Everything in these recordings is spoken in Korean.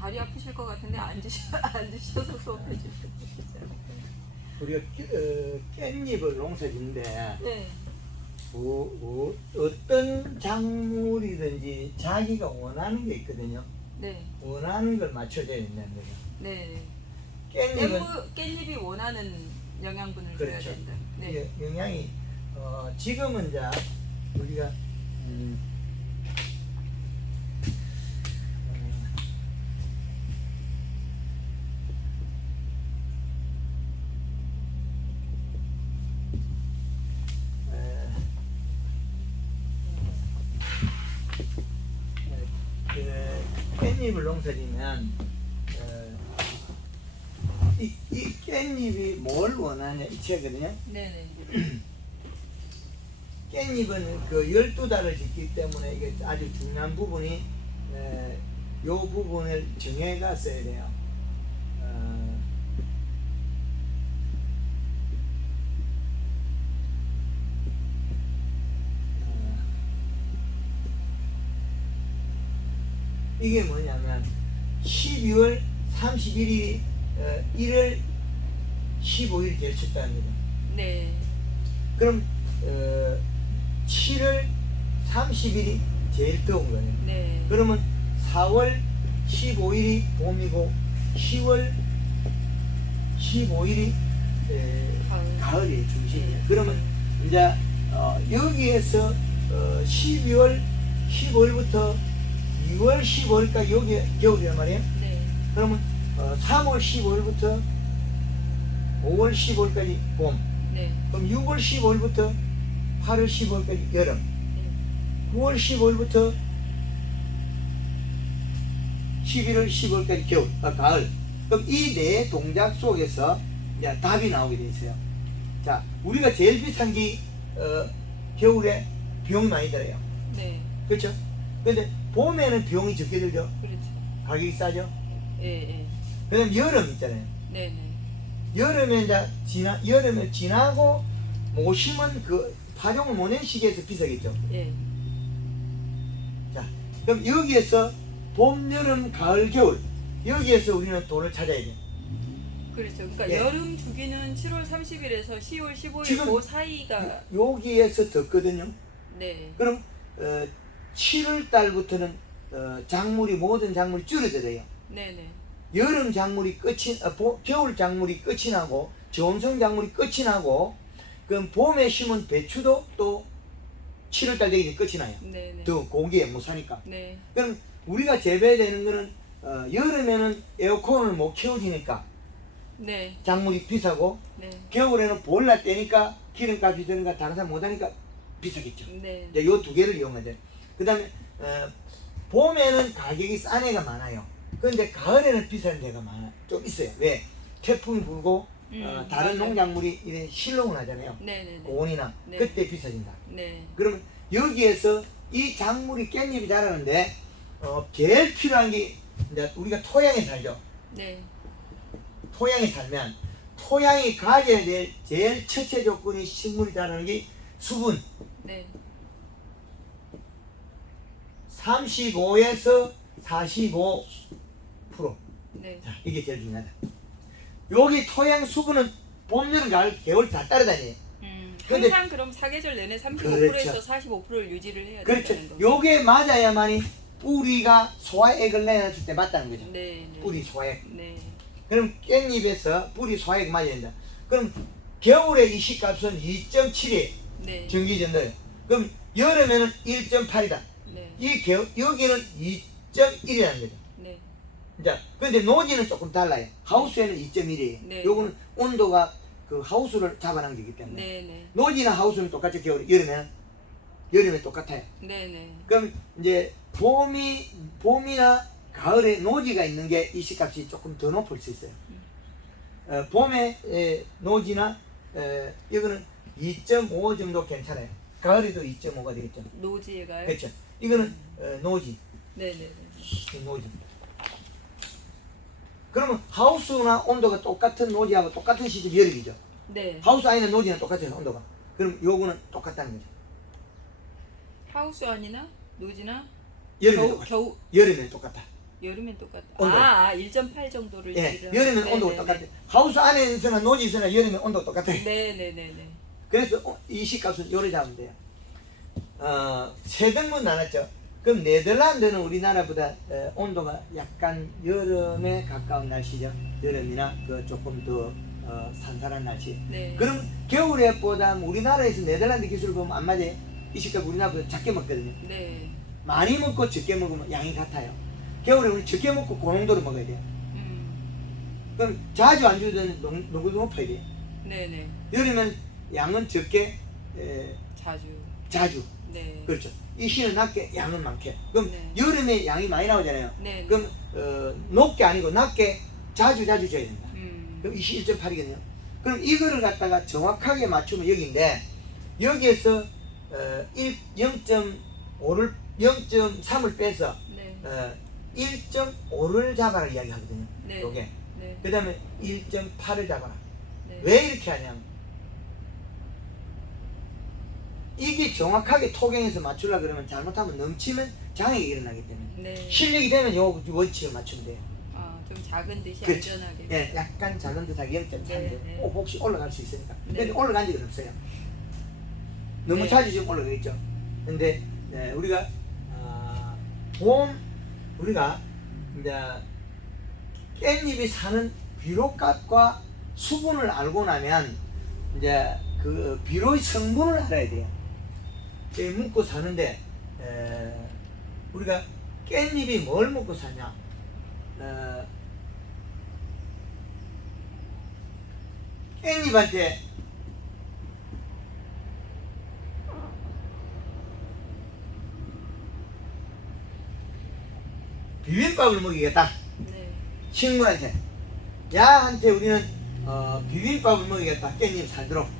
다리 아프실 것 같은데 앉으셔 앉으셔서 수업해 주세요. 우리가 깨, 어, 깻잎을 농사짓는데 네. 어, 어, 어떤 작물이든지 자기가 원하는 게 있거든요. 네. 원하는 걸 맞춰줘야 된다는 거죠. 네. 깻잎은 깻잎, 깻잎이 원하는 영양분을 그렇죠. 줘야 된다. 네. 예, 영양이 어, 지금은 자 우리가 음, 깻잎을 농사지면 어, 이, 이 깻잎이 뭘 원하냐 이 책이거든요. 네, 네. 깻잎은 그 12달을 짓기 때문에 이게 아주 중요한 부분이 에, 요 부분을 정해가 써야 돼요. 어, 어, 이게 뭐냐면 12월 31일이 어, 1월 15일 제일 춥다는 거죠. 네. 그럼 어, 7월 30일이 제일 더운 거예요. 네. 그러면 4월 15일이 봄이고 10월 15일이 에, 가을. 가을이 중심이에요. 네. 그러면 이제 어, 여기에서 어, 12월 15일부터 6월 15일까지 여기 겨울이란 말이에요. 네. 그러면 어, 3월 15일부터 5월 15일까지 봄. 네. 그럼 6월 15일부터 8월 15일까지 여름, 네. 9월 15일부터 11월 15일까지 겨울, 아, 가을. 그럼 이 네 동작 속에서 이제 답이 나오게 돼 있어요. 자, 우리가 제일 비싼 게 어, 겨울에 비용이 많이 들어요. 네. 그렇죠? 근데 봄에는 비용이 적게 들죠. 그렇죠. 가격이 싸죠. 예, 예. 그 다음 여름 있잖아요. 네, 네. 여름에 이제 지나 여름에 지나고 못 심은 그 파종을 못낸 시기에서 비싸겠죠. 예. 자, 그럼 여기에서 봄, 여름, 가을, 겨울 여기에서 우리는 돈을 찾아야 돼. 그렇죠. 그러니까 예. 여름 주기는 7월 30일에서 10월 15일 지금 그 사이가 여기에서 덥거든요. 네. 그럼 어, 7월 달부터는 어, 작물이 모든 작물이 줄어들어요. 네, 네. 여름 작물이 끝이 어, 보- 겨울 작물이 끝이 나고 저온성 작물이 끝이 나고 그럼 봄에 심은 배추도 또 7월 달 되기 끝이 나요. 네, 네. 더 고기에 못 사니까. 네. 그럼 우리가 재배되는 거는 어, 여름에는 에어컨을 못 키워주니까 네. 작물이 비싸고 네. 겨울에는 보일러 때니까 기름값이 드니까 다른 사람 못하니까 비싸겠죠. 네. 이제 요 두 개를 이용하죠. 그 다음에 어, 봄에는 가격이 싼 애가 많아요. 그런데 가을에는 비싼 데가 많아. 좀 있어요. 왜? 태풍이 불고 음, 어, 다른 맞아요. 농작물이 이래 실롱을 하잖아요. 네, 네, 네. 고온이나 네. 그때 비싸진다. 네. 그러면 여기에서 이 작물이 깻잎이 자라는데 어, 제일 필요한 게 이제 우리가 토양에 살죠. 네. 토양에 살면 토양이 가져야 될 제일 첫째 조건이 식물이 자라는 게 수분 네. 35에서 45 프로. 네. 자, 이게 제일 중요하다. 여기 토양 수분은 봄, 여름, 가을, 겨울 다 따라다녀요. 음, 근데- 항상 그럼 사계절 내내 35%에서 그렇죠. 45%를 유지를 해야 그렇죠. 된다는 거. 요게 맞아야만이 뿌리가 소화액을 내놨을 때 맞다는 거죠. 네, 네. 뿌리 소화액. 네. 그럼 깻잎에서 뿌리 소화액 맞아야 된다. 그럼 겨울에 이 시값은 2.7이에요. 네. 전기전도예요. 그럼 여름에는 1.8이다. 네. 이 겨, 여기는 2.1이라는 거죠. 네. 자, 근데 노지는 조금 달라요. 하우스에는 2.1이에요. 네. 요거는 온도가 그 하우스를 잡아놓은 거기 때문에. 네, 네. 노지나 하우스는 똑같죠. 겨울, 여름에는 여름에 똑같아요. 네, 네. 그럼 이제 봄이 봄이나 가을에 노지가 있는 게 이 시값이 조금 더 높을 수 있어요. 어, 봄에 에, 노지나 에, 이거는 2.5 정도 괜찮아요. 가을에도 2.5가 되겠죠. 노지에가요? 그렇죠. 이거는 어, 노지, 네, 네, 네. 이 노지. 그러면 하우스나 온도가 똑같은 노지하고 똑같은 시점 여름이죠. 네. 하우스 안에는 노지는 똑같아요 온도가. 그럼 요거는 똑같다는 거죠. 하우스 안이나 노지나 여름에 겨우 똑같아. 겨우 여름에 똑같아. 여름엔 똑같아. 온도. 아, 1.8 정도를 예, 지금- 여름엔 네, 온도가 네, 똑같아. 하우스 안에서나 노지에서나 여름엔 온도가 똑같아. 네, 네, 네, 네. 그래서 어, 이 시값은 요래 잡으면 돼요. 어, 세 등분 나눴죠. 그럼 네덜란드는 우리나라보다 어, 온도가 약간 여름에 가까운 날씨죠. 여름이나 그 조금 더 어, 산산한 날씨. 네. 그럼 겨울에 보다 우리나라에서 네덜란드 기술을 보면 안 맞아요. 이 시값 우리나라보다 작게 먹거든요. 네. 많이 먹고 적게 먹으면 양이 같아요. 겨울에 우리 적게 먹고 고농도로 먹어야 돼요. 음. 그럼 자주 안 주던 농- 농도도 높아야 돼요. 네, 네. 여름엔 양은 적게 에, 자주. 자주 네. 그렇죠. 이 시는 낮게 양은 많게. 그럼 네. 여름에 양이 많이 나오잖아요. 네. 그럼 어, 높게 아니고 낮게 자주 자주 줘야 된다. 음. 그럼 이시 1.8이거든요. 그럼 이거를 갖다가 정확하게 맞추면 여기인데 여기에서 어, 1, 0.5를 0.3을 빼서 네. 어, 1.5를 잡아라 이야기하거든요. 네. 요게. 네. 그 다음에 1.8을 잡아라. 네. 왜 이렇게 하냐면 이게 정확하게 토경에서 맞추려 그러면 잘못하면 넘치면 장애가 일어나기 때문에 네. 실력이 되면 요 원칙을 맞추면 돼요. 아, 좀 작은 듯이 그렇죠. 안전하게. 예, 약간 작은 듯하게 0.3대 네, 네. 꼭 혹시 올라갈 수 있으니까. 네. 근데 올라간 적은 없어요. 너무 네. 자주 좀 올라가겠죠. 근데 네, 우리가 아, 봄 우리가 이제 깻잎이 사는 비료값과 수분을 알고 나면 이제 그 비료의 성분을 알아야 돼요. 이 먹고 사는데 에, 우리가 깻잎이 뭘 먹고 사냐? 어, 깻잎한테 비빔밥을 먹이겠다. 네. 식물한테 야한테 우리는 어, 비빔밥을 먹이겠다. 깻잎 살도록 네.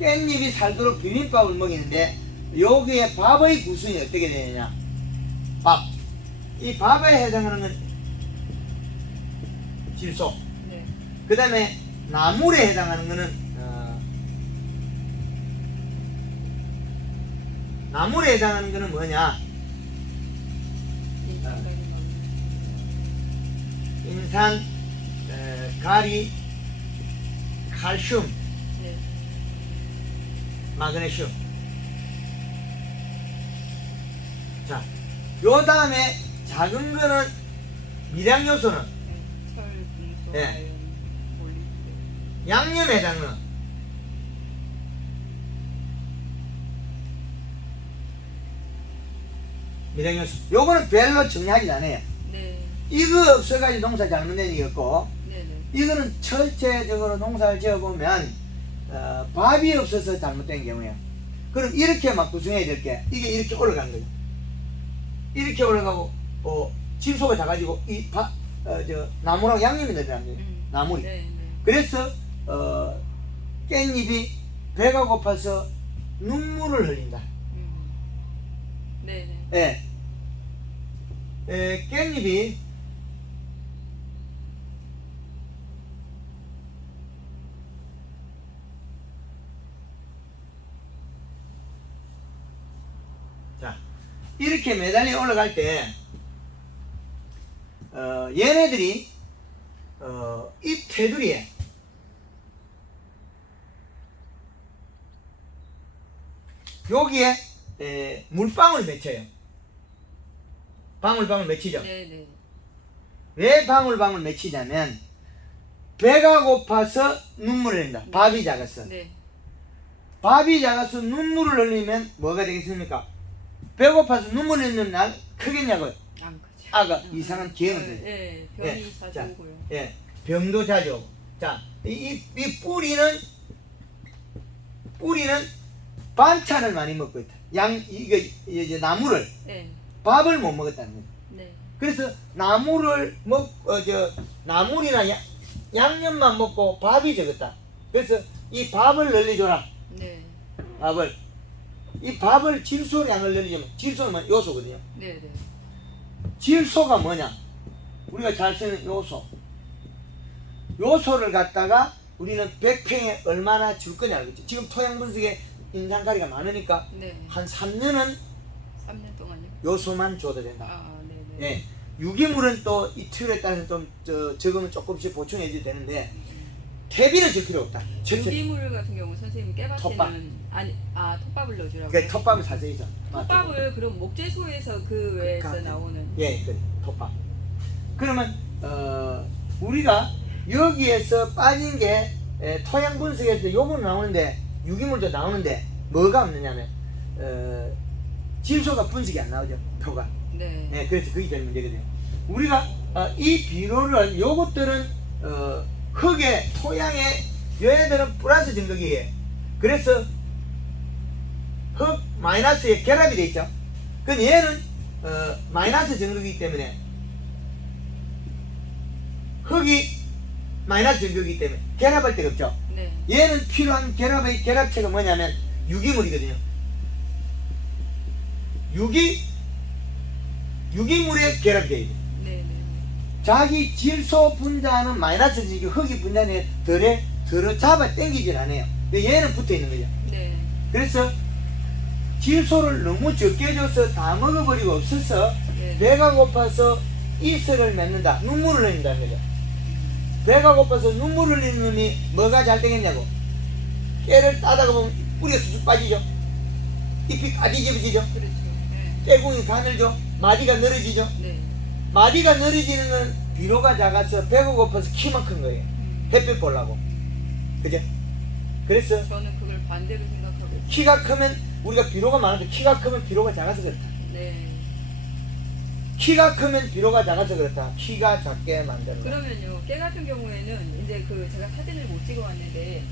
깻잎이 살도록 비빔밥을 먹이는데 여기에 밥의 구성이 어떻게 되느냐? 밥. 이 밥에 해당하는 건 질소. 네. 그 다음에 나물에 해당하는 거는 어, 나물에 해당하는 거는 뭐냐? 먹는. 인산, 에, 가리, 칼슘, 네. 마그네슘. 자, 요 다음에 작은 거는 미량 요소는 네. 철, 금속, 네. 아연. 양념에 해당하는 미량 요소. 요거는 별로 중요하지 않아요. 네. 이거 없어가지고 농사 게 없고, 네, 네. 이거는 철저적으로 농사를 지어보면, 어, 밥이 없어서 잘못된 경우예요. 그럼 이렇게 막 구성해야 될 게, 이게 이렇게 올라가는 거예요. 이렇게 올라가고, 어, 질소가 작아지고, 이 밥, 어, 저, 나무랑 양념이 들어가는 거예요. 음. 나물이. 네, 네. 그래서, 어, 깻잎이 배가 고파서 눈물을 흘린다. 음. 네, 네. 예. 에, 깻잎이 자 이렇게 매달려 올라갈 때 어, 얘네들이 어, 잎 테두리에 여기에 에, 물방울 맺혀요. 방울방울 맺히죠. 네, 네. 왜 방울방울 맺히냐면 배가 고파서 눈물을 흘린다. 밥이 작았어. 네. 밥이 작아서 눈물을 흘리면 뭐가 되겠습니까? 배고파서 눈물 흘리는 날 크겠냐고요. 안 크죠. 아가 음. 이상한 기형을 네, 들 네. 병이 예. 자주 자. 오고요. 예, 병도 자주 오고. 자, 이, 이, 이 뿌리는 뿌리는 반찬을 많이 먹고 있다. 양 이거 이제 나무를 네. 밥을 못 먹었다는 거죠. 네. 그래서 나물을 먹, 어, 저, 나물이나 야, 양념만 먹고 밥이 적었다. 그래서 이 밥을 늘려줘라. 네. 밥을. 이 밥을 질소량을 늘리자면, 질소는 뭐 요소거든요. 네, 네. 질소가 뭐냐? 우리가 잘 쓰는 요소. 요소를 갖다가 우리는 100평에 얼마나 줄 거냐 알겠지? 지금 토양 분석에 인산가리가 많으니까 네. 한 3년은 3년 동안요? 요소만 줘도 된다. 아, 네, 네. 예. 유기물은 또 이 틀에 따라서 좀 저, 적으면 조금씩 보충해 줘야 되는데 퇴비는 줄 필요 없다. 절대. 유기물 같은 경우 선생님 깨밭에는. 아니 아 톱밥을 넣어주라고. 그러니까 톱밥을 사서 있어. 톱밥을 그럼 목재소에서 그 외에서 그- 나오는. 예, 그 톱밥. 그러면 어, 우리가 여기에서 빠진 게 에, 토양 분석에서 요번 나오는데 유기물도 나오는데 뭐가 없느냐면 어, 질소가 분석이 안 나오죠 표가. 네. 네, 그래서 그게 제일 문제거든요. 우리가 어, 이 비료를 요것들은 어, 흙에 토양에 얘들은 플러스 증거기예요. 그래서 흙 마이너스에 결합이 돼 있죠. 그럼 얘는 어, 마이너스 증거기이기 때문에 흙이 마이너스 증거기이기 때문에 결합할 데가 없죠. 네. 얘는 필요한 결합의 결합체가 뭐냐면 유기물이거든요. 유기 있는. 네. 네. 자기 질소 분자는 마이너스 지기 흙이 분자에 덜에 덜어 잡아 당기질 않아요. 근데 얘는 붙어 있는 거죠. 네. 그래서 질소를 너무 적게 줘서 다 먹어버리고 없어서 네. 배가 고파서 이슬을 맺는다. 눈물을 흘린다는 거죠. 배가 고파서 눈물을 흘리는 놈이 뭐가 잘 되겠냐고. 깨를 따다가 보면 뿌리가 쑥 빠지죠. 잎이 까디집어지죠. 그렇죠. 네. 깨궁이 가늘죠. 마디가 늘어지죠. 네. 마디가 늘어지는 건 비로가 작아서 배가 고파서 키만 큰 거예요. 음. 햇빛 보려고. 그죠? 그래서 저는 그걸 반대로 생각하고 있어요. 키가 크면 우리가 비로가 많은데 키가 크면 비로가 작아서 그렇다. 네. 키가 크면 비로가 작아서 그렇다. 키가 작게 거. 그러면요, 깨 같은 경우에는 이제 그 제가 사진을 못 찍어 왔는데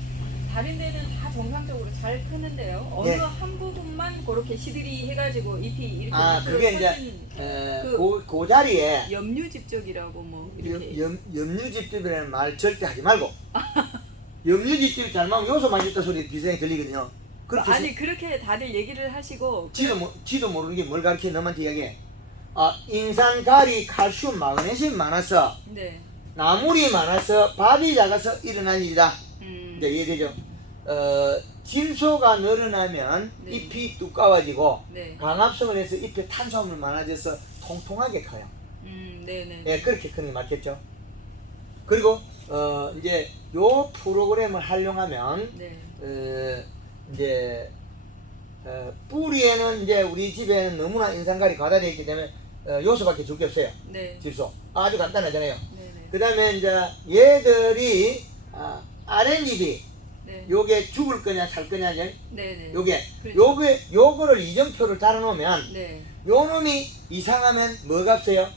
다른 데는 다 정상적으로 잘 크는데요. 어느 네. 한 부분만 그렇게 시들이 해가지고 잎이 이렇게 아, 밑으로 그게 이제 펴진 에, 그- 그, 그 자리에 염류집적이라고 뭐 이렇게 염, 염, 염류집집이라는 말 절대 하지 말고 염류집집이 잘못하면 요소 줬다 소리 비슷하게 들리거든요. 그렇게 아니 그렇게 다들 얘기를 하시고 지도, 모, 지도 모르는 게 뭘 가르쳐 너한테 이야기해. 아, 인산, 가리, 칼슘, 마그네슘 많아서 네, 나물이 많아서 밥이 작아서 일어난 일이다. 음, 이제 이해되죠? 어, 질소가 늘어나면 네. 잎이 두꺼워지고 네, 강압성을 해서 잎에 탄수화물 많아져서 통통하게 커요. 음, 네, 네, 예, 그렇게 크는 게 맞겠죠? 그리고 어, 이제 요 프로그램을 활용하면 네, 어, 이제 어, 뿌리에는 이제 우리 집에는 너무나 인산가리 과다되어 있기 때문에 어, 요소밖에 줄 게 없어요. 네, 질소. 아주 간단하잖아요. 네, 네, 그 다음에 이제 얘들이 아, 아랫잎이 네, 요게 죽을 거냐 살 거냐 이제 네, 네, 요게 그렇죠. 요게 요거를 이정표를 달아 놓으면 네, 요 놈이 이상하면 뭐가 없어요?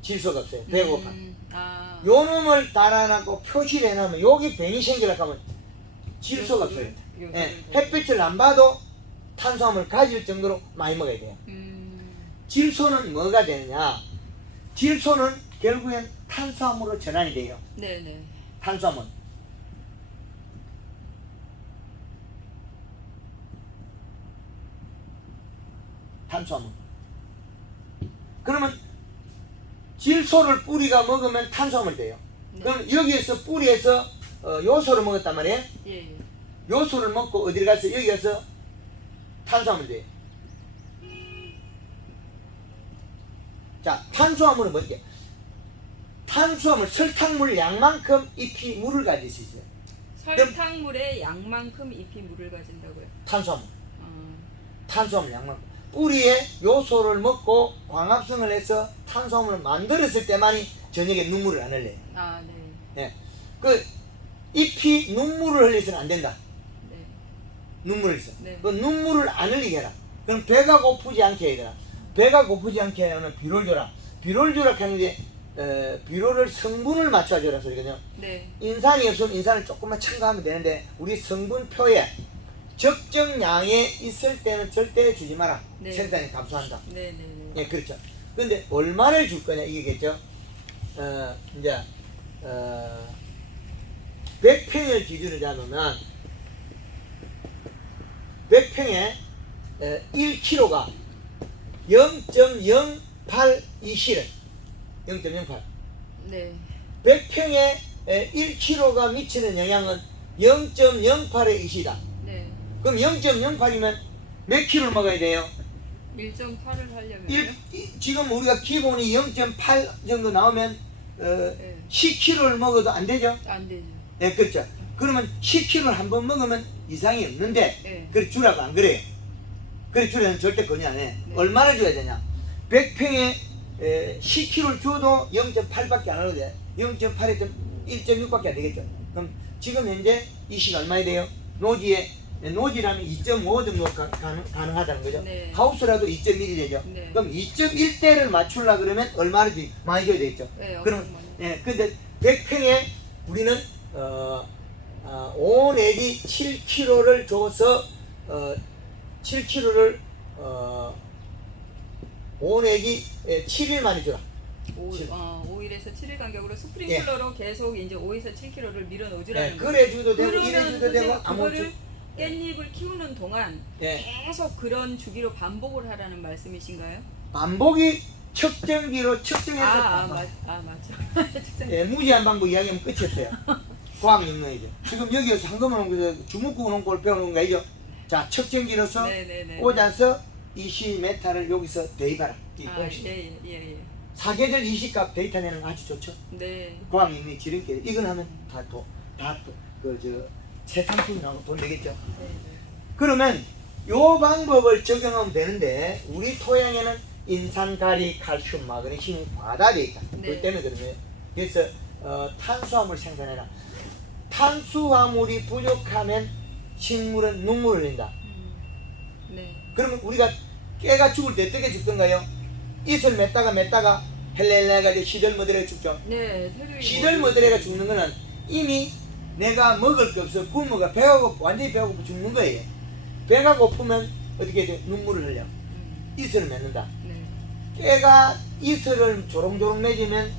질소가 없어요. 배고파. 음, 아, 요 놈을 달아놨고 표시를 해놓으면 여기 병이 생기려고 하면 질소가 없어요. 요소를- 요소를 예, 더- 햇빛을 안 봐도 탄수화물 가질 정도로 많이 먹어야 돼요. 음, 질소는 뭐가 되느냐? 질소는 결국엔 탄수화물로 전환이 돼요. 네, 네, 탄수화물. 탄수화물. 그러면 질소를 뿌리가 먹으면 탄수화물 돼요. 네, 그럼 여기에서 뿌리에서 어, 요소를 먹었단 말이에요. 예, 예. 요소를 먹고 어디를 가서 여기 가서 탄수화물 돼요. 자, 탄수화물은 뭐지? 탄수화물, 설탕물 양만큼 잎이 물을 가질 수 있어요. 설탕물의 양만큼 잎이 물을 가진다고요. 탄수화물, 어, 탄수화물 양만큼. 뿌리에 요소를 먹고 광합성을 해서 탄수화물을 만들었을 때만이 저녁에 눈물을 안 흘려요. 아, 네, 그 잎이 눈물을 흘려서는 안 된다. 네, 눈물을 흘려. 네. 그 눈물을 안 흘리게 해라. 그럼 배가 고프지 않게 해야 되라. 배가 고프지 않게 하면 비료를 줘라. 비료를 주라 하는데 어, 비료를 성분을 맞춰줘라 소리거든요. 네, 인산이 없으면 인산을 조금만 첨가하면 되는데 우리 성분표에 적정량에 있을 때는 절대 주지 마라. 네. 생산이 감소한다. 네, 네, 네. 예, 그렇죠. 근데 얼마를 줄 거냐 이게겠죠. 어, 이제 어, 100평을 기준으로 잡으면 100평에 1kg가 0.08이실은 0.08. 네, 100평에 1kg가 미치는 영향은 0.08의 이시다. 네. 그럼 0.08이면 몇 킬로를 먹어야 돼요? 1.8을 하려면 일, 이- 지금 우리가 기본이 0.8 정도 나오면 어, 네. 10kg를 먹어도 안 되죠? 안 되죠. 네, 그렇죠. 그러면 10kg를 한 번 먹으면 이상이 없는데 네. 그래 주라고 안 그래요. 그래 주라는 절대 권유 안 해. 네. 얼마나 줘야 되냐? 100평에 10kg를 줘도 0.8밖에 안 하거든. 0.8에 1.6밖에 안 되겠죠. 그럼 지금 현재 이식 얼마야 돼요? 노지에 노지라면 2.5 정도 가, 가능, 가능 하다는 거죠. 네. 하우스라도 2.1이 되죠. 네. 그럼 2.1대를 맞추려 그러면 얼마를 주 많이 줘야 되겠죠. 네, 그럼. 예, 근데 100평에 우리는 어, 아, 5 내지 7kg를 줘서 어, 7kg를 어, 5 내지 7일 만에 줘라. 오, 칠. 어, 5일에서 7일 간격으로 스프링클러로 계속 이제 5에서 7kg를 밀어 예, 넣어주라는 그래 줘도 되고 이래 줘도 되고 아무 그거를 깻잎을 키우는 동안 예, 계속 그런 주기로 반복을 하라는 말씀이신가요? 반복이 측정기로 측정해서 아, 아, 반복. 맞, 아 맞죠. 측정. 예, 무제한 방법 이야기하면 끝이었어요. 과학 영역이죠. 지금 여기서 상금을 온 거서 주먹구 놓은 걸 배우는 거죠. 자, 측정기로서 네네네. 꽂아서 20m를 여기서 대입하라. 이 아, 공식. 예, 예, 예, 예. 사계절 이식값 데이터 내는 거 아주 좋죠. 네. 과학 영역 지름길 이건 하면 다 또, 다그 저 새 상품 나오고 돈 되겠죠. 그러면 요 방법을 적용하면 되는데 우리 토양에는 인산, 가리, 칼슘, 마그네슘이 과다되어 있다. 네. 그렇기 때문에 그러면 그래서 어, 탄수화물 생산해라. 탄수화물이 부족하면 식물은 눈물을 흘린다. 음, 네. 그러면 우리가 깨가 죽을 때 어떻게 죽던가요? 이슬 맺다가 맺다가 헬렐레가 시들머들해 죽죠. 네, 시들머들해가 죽는 거는 이미 내가 먹을 게 없어 굶어가 배가 고프 완전히 배가 고프 죽는 거예요. 배가 고프면 어떻게 돼? 눈물을 흘려. 음, 이슬을 맺는다. 네. 깨가 이슬을 조롱조롱 맺으면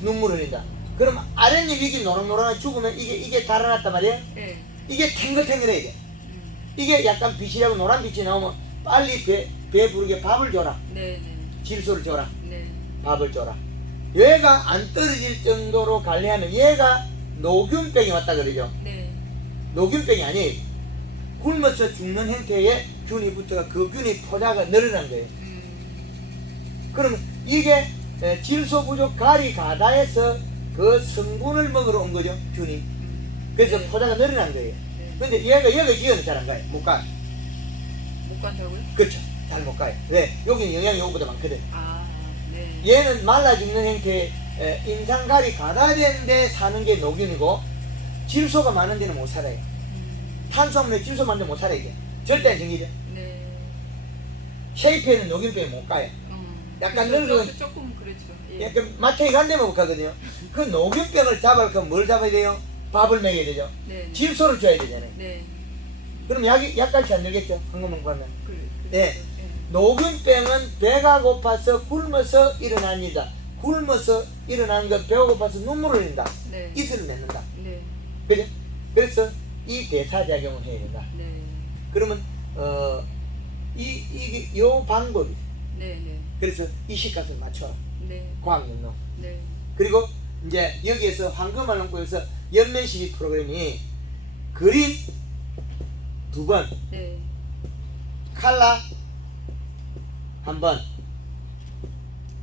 눈물을 흘린다. 그럼 아랫잎 이게 노릇노릇하게 죽으면 이게 이게 달아났단 말이에요. 네. 이게 탱글탱글해야 돼. 음, 이게 약간 빛이라고 노란 빛이 나오면 빨리 배, 배 부르게 밥을 줘라. 네, 네. 질소를 줘라. 네. 밥을 줘라. 얘가 안 떨어질 정도로 관리하면 얘가 녹균병이 왔다 그러죠. 네. 녹균병이 아니에요. 굶어서 죽는 형태의 균이 붙어가 그 균이 포자가 늘어난 거예요. 음, 그러면 이게 에, 질소 부족 가리 가다에서 그 성분을 먹으러 온 거죠. 균이. 음. 그래서 네. 포자가 늘어난 거예요. 네. 근데 얘가 얘가 기어는 잘 안 가요. 못 가. 못 간다고요? 그렇죠. 잘 못 가요. 왜? 여기는 영양이 요거보다 많거든. 아, 네. 얘는 말라 죽는 형태 에, 인상갈이 가다된 데 사는 게 녹균이고 질소가 많은 데는 못 살아요. 음, 탄수화물에 질소 많은 데 못 살아요. 이게. 절대 안 생기죠. 네. 쉐이프에는 녹균병이 못 가요. 음, 약간. 늙은- 조금, 그렇죠. 예. 약간 마트에 간 데만 못 가거든요. 그 녹균병을 잡으려면 뭘 잡아야 돼요? 밥을 먹여야 되죠. 네. 네. 질소를 줘야 되잖아요. 네. 그럼 약이, 약값이 안 들겠죠. 한것만 구하면. 그, 그, 네. 녹균병은 배가 고파서 굶어서 일어납니다. 굶어서 일어나는 건 배가 고파서 눈물을 흘린다. 네. 이슬을 맺는다. 네. 그죠? 그래서 이 대사작용을 해야 된다. 네. 그러면 어, 이 이게 요 방법이 네. 네. 그래서 이 시값을 맞춰라. 네. 과학연로. 네. 그리고 이제 여기에서 황금알롱고에서 연면시비 프로그램이 그린 두 번, 네. 칼라 한 번.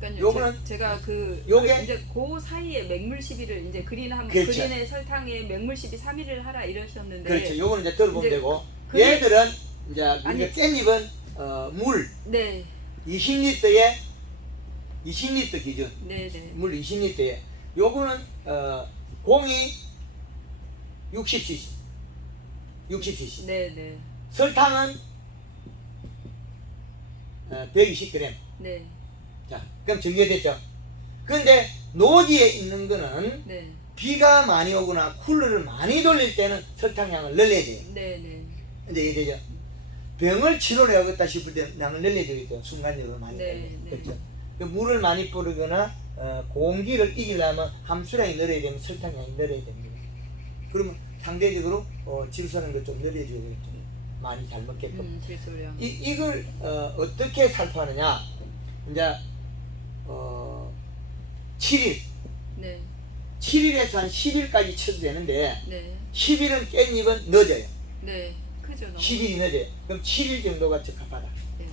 그러니까요. 요거는- 제, 가 그, 요게- 그 이제 그 사이에 맹물 시비를 이제 그린 한 그렇죠. 그린의 설탕에 맹물 시비 3일을 하라 이러셨는데 그렇죠. 요거는 이제 들어보면 이제 되고 그린- 얘들은 이제 아니- 우리가 깻잎은 어, 물 네. 20리터에 20리터 기준 네, 네. 물 20리터에 요거는 어, 공이 60cc 60cc 네, 네. 설탕은 어, 120g 네. 자 그럼 정리됐죠 근데 노지에 있는 거는 네. 비가 많이 오거나 쿨러를 많이 돌릴 때는 설탕량을 늘려야 돼요 네, 네. 근데 이게 되죠 병을 치료를 해야겠다 싶을 때 양을 늘려야 되겠죠 순간적으로 많이 네, 네, 네. 그렇죠 그 물을 많이 뿌리거나 어, 공기를 이기려면 함수량이 늘어야 되면 설탕량이 늘어야 됩니다. 그러면 상대적으로 어, 질소는 것좀 늘려줘야 되겠죠. 많이 잘 먹게끔. 음, 질소량. 이, 이걸 어, 어떻게 살포하느냐? 이제 어, 7일, 네. 7일에서 한 10일까지 쳐도 되는데 네. 10일은 깻잎은 늦어요. 네. 크죠, 너무. 10일이 늦어요. 그럼 7일 정도가 적합하다. 네.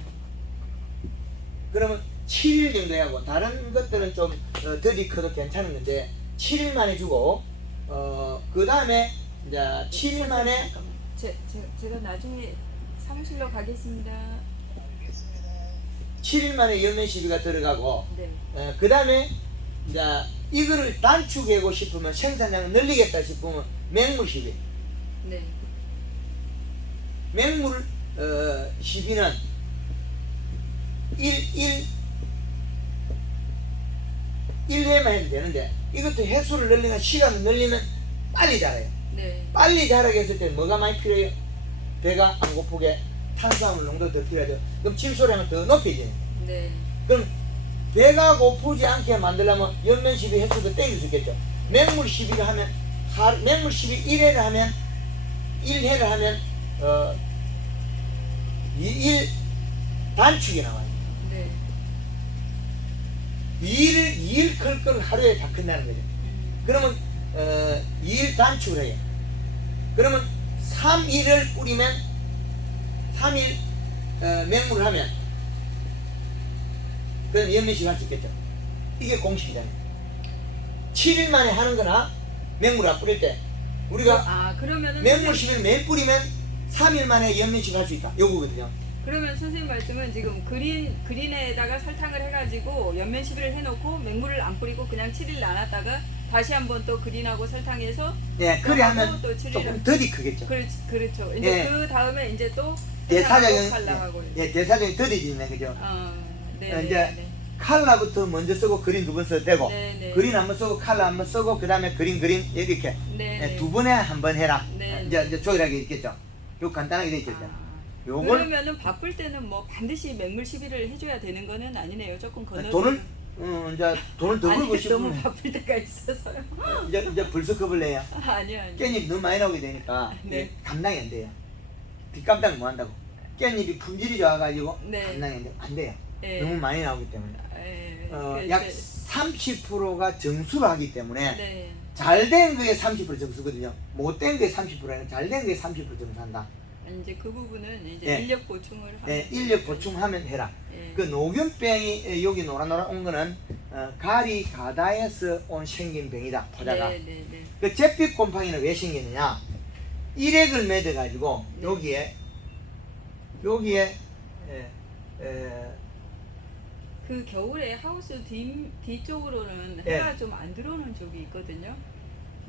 그러면 7일 정도 하고 다른 것들은 좀 어, 더디 커도 괜찮은 건데 7일 만에 주고 어, 그 다음에 이제 7일 만에 잠깐만. 제, 제, 제가 나중에 사무실로 가겠습니다. 7일 만에 열매 시비가 들어가고 네. 어, 그 다음에 이제 이거를 단축하고 싶으면 생산량을 늘리겠다 싶으면 맹물 시비 네. 맹물 어, 시비는 1, 1, 1회만 해도 되는데 이것도 횟수를 늘리면 시간을 늘리면 빨리 자라요 네. 빨리 자라게 했을 때 뭐가 많이 필요해요? 배가 안 고프게 탄수화물 농도 더 필요하죠 그럼 침소량은 더 거예요 네. 그럼 배가 고프지 않게 만들려면 연면 시비 횟수도 땡길 수 있겠죠. 맹물 시비를 하면 하, 맹물 시비 1회를 하면 1회를 하면 어 1 단축이 나와요. 네. 2일 2일 클걸 하루에 다 끝나는 거죠. 음. 그러면 어 2일 단축을 해요. 그러면 3일을 뿌리면 3일 어, 맹물을 하면 그럼 연면식 할수 있겠죠. 이게 공식이잖아요. 7일 만에 하는 거나 맹물을 안 뿌릴 때 우리가 아 그러면은 맹물 10일 매일 뿌리면 3일 만에 연면식 할수 있다. 요거거든요. 그러면 선생님 말씀은 지금 그린 그린에다가 설탕을 해가지고 연면 시비를 해놓고 맹물을 안 뿌리고 그냥 7일 놔놨다가 다시 한번 또 그린하고 설탕해서 네, 그래 하면 또 7일을 조금 더디 크겠죠. 그렇, 그렇죠. 이제 예. 그 다음에 이제 또 대사적인 칼라하고 예, 대사적인 더디지는 거죠. 어, 네, 어, 네, 이제 네. 칼라부터 먼저 쓰고 그린 두번 써도 되고 네, 네. 그린 한번 쓰고 칼라 한 번 쓰고 그 다음에 그린 그린 이렇게 네, 예, 네. 두 번에 한 번 해라. 네, 이제, 이제 조율하게 있겠죠. 요 간단하게 돼 있겠죠. 아, 요걸 그러면은 바쁠 때는 뭐 반드시 맹물 시비를 해줘야 되는 거는 아니네요. 조금 건너. 돈을 어, 이제 돈을 더 벌고 아니 너무 싶으면 바쁠 때가 있어서요. 이제 이제 불쑥급을 내야 아니요, 아니요. 깻잎이 너무 많이 나오게 되니까 네. 감당이 안 돼요. 뒷감당 못 한다고. 깻잎이 품질이 좋아가지고 네. 감당이 안 돼요. 안 돼요. 예. 너무 많이 나오기 때문에. 예, 어, 그약 이제- 30%가 정수로 하기 때문에 네. 잘된 거에 30% 정수거든요. 못된 거에 30% 아니라 잘된 거에 30% 정수한다. 이제 그 부분은 이제 예. 인력 보충을 하면 네, 인력 보충하면 해라. 예. 그 녹균병이 여기 노란노란 온 거는 어, 가리 가다에서 온 생긴 병이다. 포자가. 네, 네, 네. 그 잿빛 곰팡이는 왜 생기느냐? 일액을 맺어 가지고 네. 여기에 여기에 에, 에, 그 겨울에 하우스 뒤 뒤쪽으로는 예. 해가 좀 안 들어오는 쪽이 있거든요.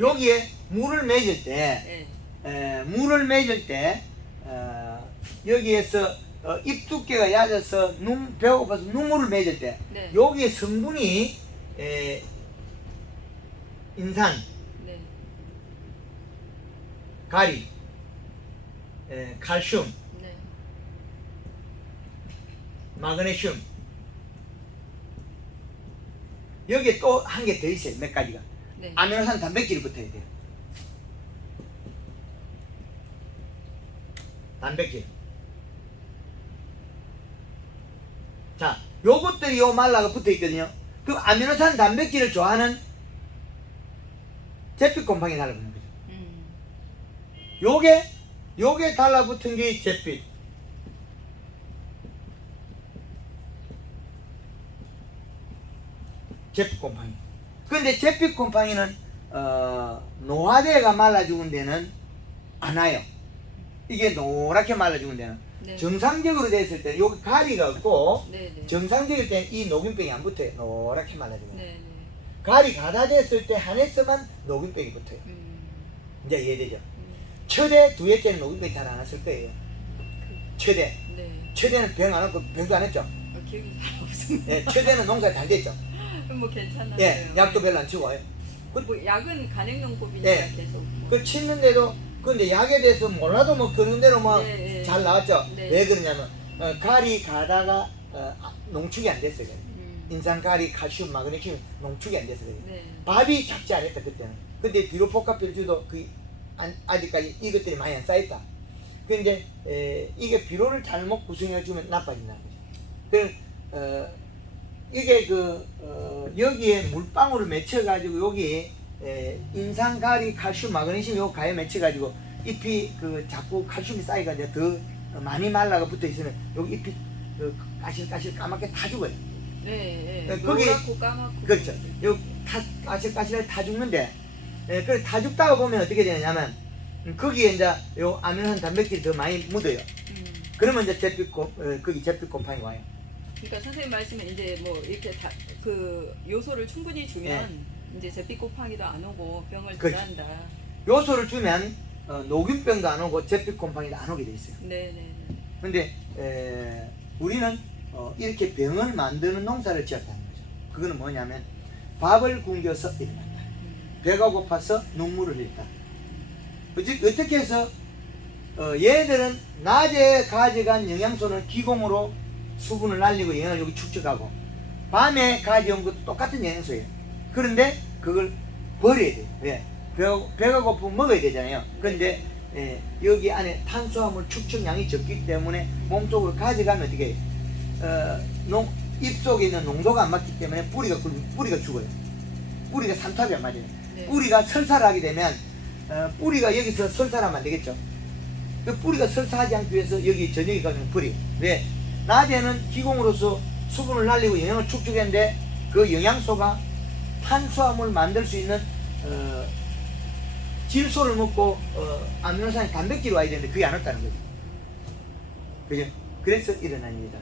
여기에 물을 맺을 때 예. 에, 물을 맺을 때 어, 여기에서 어, 입 두께가 얕아서 눈 배고파서 눈물을 맺을 때 네. 여기에 성분이 에, 인산, 네. 가리, 에, 칼슘, 네. 마그네슘 여기에 또 한 개 더 있어요 몇 가지가 네. 아미노산 단백질이 붙어야 돼요 단백질 자 요것들이 요 말라가 붙어 있거든요 그럼 아미노산 단백질을 좋아하는 잿빛 곰팡이 달라붙는. 요게 요게 달라붙은 게 잿빛 잿빛 곰팡이 근데 잿빛 곰팡이는 어, 노화대가 말라 죽은 데는 안 와요 이게 노랗게 말라 죽은 데는 네. 정상적으로 됐을 때 여기 가리가 없고 네, 네. 정상적일 때이 녹균병이 안 붙어요 노랗게 말라 죽은 데 네, 네. 가리 가다 됐을 때 한에서만 녹균병이 붙어요 음. 이제 이해되죠 음. 최대 두 회째는 녹균병이 잘안 왔을 거예요 최대 네. 최대는 병안 왔고 병도 안 했죠 어, 기억이 잘 없습니다. 예, 최대는 농사 잘 됐죠 뭐 괜찮아요. 예, 약도 별로 안 치고 뭐 약은 간행농법이니까 예. 계속. 뭐. 그 치는데도 근데 약에 대해서 몰라도 뭐 그런 대로 뭐잘 네, 네. 나왔죠 네. 왜 그러냐면 어, 가리 가다가 어, 아, 농축이 안 됐어요 음. 인산 가리 칼슘 마그네슘 농축이 안 됐어요 네. 밥이 작지 않았다 그때는 근데 비료 포카필주도 그 안- 아직까지 이것들이 많이 안 쌓였다 근데 에, 이게 비료를 잘못 구성해 주면 나빠진다는 거죠 그 어, 이게 그 어, 여기에 물방울을 맺혀 가지고 여기 에, 인산 가리 칼슘 마그네슘 요 가에 맺혀 가지고 잎이 그 자꾸 칼슘이 쌓이가 이제 더 많이 말라가 붙어 있으면 여기 잎이 그 까실까실 까맣게 타 죽어요. 네, 네, 네. 거기- 노랗고 까맣고. 그렇죠. 요 타, 까실까실하게 타 죽는데, 예, 그타 죽다가 보면 어떻게 되냐면, 음, 거기에 이제 요 아미노산 단백질이 더 많이 묻어요. 음. 그러면 이제 잿빛 곰, 어, 거기 잿빛 곰팡이 와요. 그러니까 선생님 말씀은 이제 뭐 이렇게 다, 그 요소를 충분히 주면 이제 잿빛곰팡이도 안 오고 병을 네. 그렇죠. 덜한다. 요소를 주면 어, 녹균병도 안 오고 잿빛 곰팡이도 안 오게 돼 있어요. 네, 네, 네. 근데 에, 우리는 어, 이렇게 병을 만드는 농사를 지었다는 거죠. 그거는 뭐냐면 밥을 굶겨서. 음. 배가 고파서 눈물을. 어찌- 어떻게 해서 어, 얘들은 낮에 가져간 영양소는 기공으로 수분을 날리고 영양을 여기 축적하고 밤에 가져온 것도 똑같은 영양소예요. 그런데 그걸 버려야 돼요. 왜? 배가, 배가 고프면 먹어야 되잖아요. 그런데 예, 여기 안에 탄수화물 축적량이 적기 때문에 몸속으로 가져가면 어떻게? 어, 농, 입속에 있는 농도가 안 맞기 때문에 뿌리가 굵- 뿌리가 죽어요. 뿌리가 삼탑이 안 맞아요. 네. 뿌리가 설사를 하게 되면 어, 뿌리가 여기서 설사하면 안 되겠죠. 그 뿌리가 설사하지 않기 위해서 여기 저녁에 가면 뿌리. 왜? 낮에는 기공으로서 수분을 날리고 영양을 축적했는데 그 영양소가 탄수화물 만들 수 있는 어, 질소를 먹고 어, 아미노산이 단백질이 와야 되는데 그게 안 왔다는 거죠. 그죠? 그래서 일어난 일이다.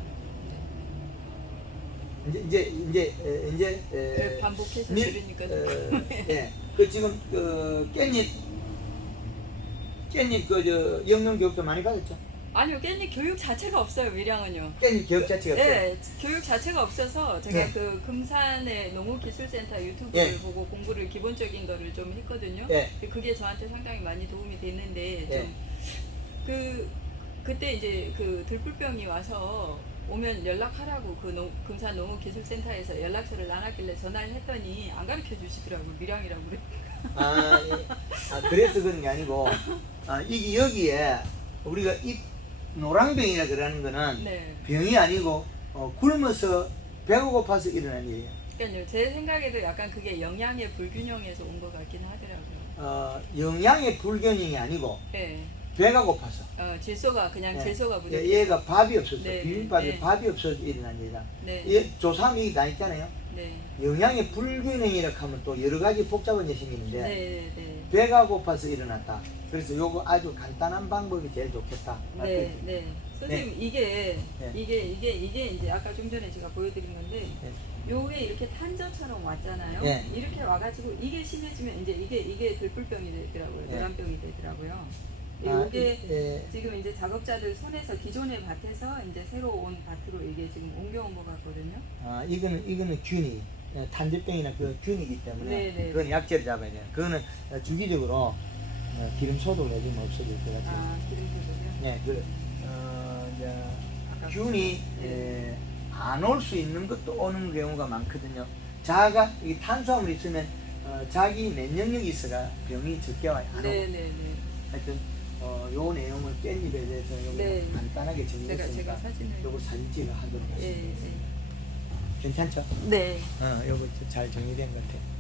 이제 이제 이제 에, 이제 에, 네, 반복해서 밀- 들으니까 어, 예. 그 지금 그 깻잎 깻잎 그저 영양 교육도 많이 받았죠. 아니요 깻잎 교육 자체가 없어요 밀양은요. 깻잎 교육 자체가 없어요. 네, 교육 자체가 없어서 제가 네. 그 금산의 농업기술센터 유튜브를 예. 보고 공부를 기본적인 거를 좀 했거든요. 예. 그게 저한테 상당히 많이 도움이 됐는데 예. 좀그 그때 이제 그 들불병이 와서 오면 연락하라고 그 농, 금산 농업기술센터에서 연락처를 나눴길래 전화를 했더니 안 가르쳐 주시더라고요 밀양이라고 그래. 아, 예. 아, 그래서 그런 게 아니고 아, 이게 여기에 우리가 이 노랑병이라 그러는 거는 네. 병이 아니고 어, 굶어서 배가 고파서 일어난 일이에요. 그러니까요 제 생각에도 약간 그게 영양의 불균형에서 온 것 같긴 하더라고요. 어, 영양의 불균형이 아니고 네. 배가 고파서. 어, 질소가 그냥 예. 질소가 묻어. 예, 얘가 밥이 없어서 네, 비빔밥에 네. 밥이 없어서 일어난 일이다. 네. 예, 조사하면 이게 나 있잖아요. 네. 영양의 불균형이라 하면 또 여러 가지 복잡한 게 네. 생기는데 네. 네. 배가 고파서 일어났다. 그래서 요거 아주 간단한 방법이 제일 좋겠다. 네, 네. 선생님 이게 네. 이게 이게 이게 이제 아까 좀 전에 제가 보여드린 건데 네. 요게 이렇게 탄저처럼 왔잖아요. 네. 이렇게 와가지고 이게 심해지면 이제 이게 이게 들불병이 되더라고요. 네. 노란병이 되더라고요. 아, 요게 예, 지금 이제 작업자들 손에서 기존의 밭에서 이제 새로 온 밭으로 이게 지금 옮겨온 것 같거든요. 아, 이거는 이거는 균이 예, 탄저병이나 그 균이기 때문에 네, 네. 그건 약제를 잡아야 돼요. 그거는 어, 주기적으로 어, 기름 소독을 해주면 없어질 것 같아요. 아 기름기고요. 네, 그 어, 이제 아까 균이 예, 안올 수 있는 것도 오는 경우가 많거든요. 자가 이 탄수화물 있으면 어, 자기 면역력이 있어가 병이 적게 와요. 안 오고. 네네네. 하여튼 어, 요 내용을 깻잎에 대해서 요거 네. 간단하게 제가 제가 정리했으니까 사진을. 요거 사진 찍어 하도록 예. 하겠습니다. 예. 괜찮죠? 네. 어, 요거 잘 정리된 것 같아요.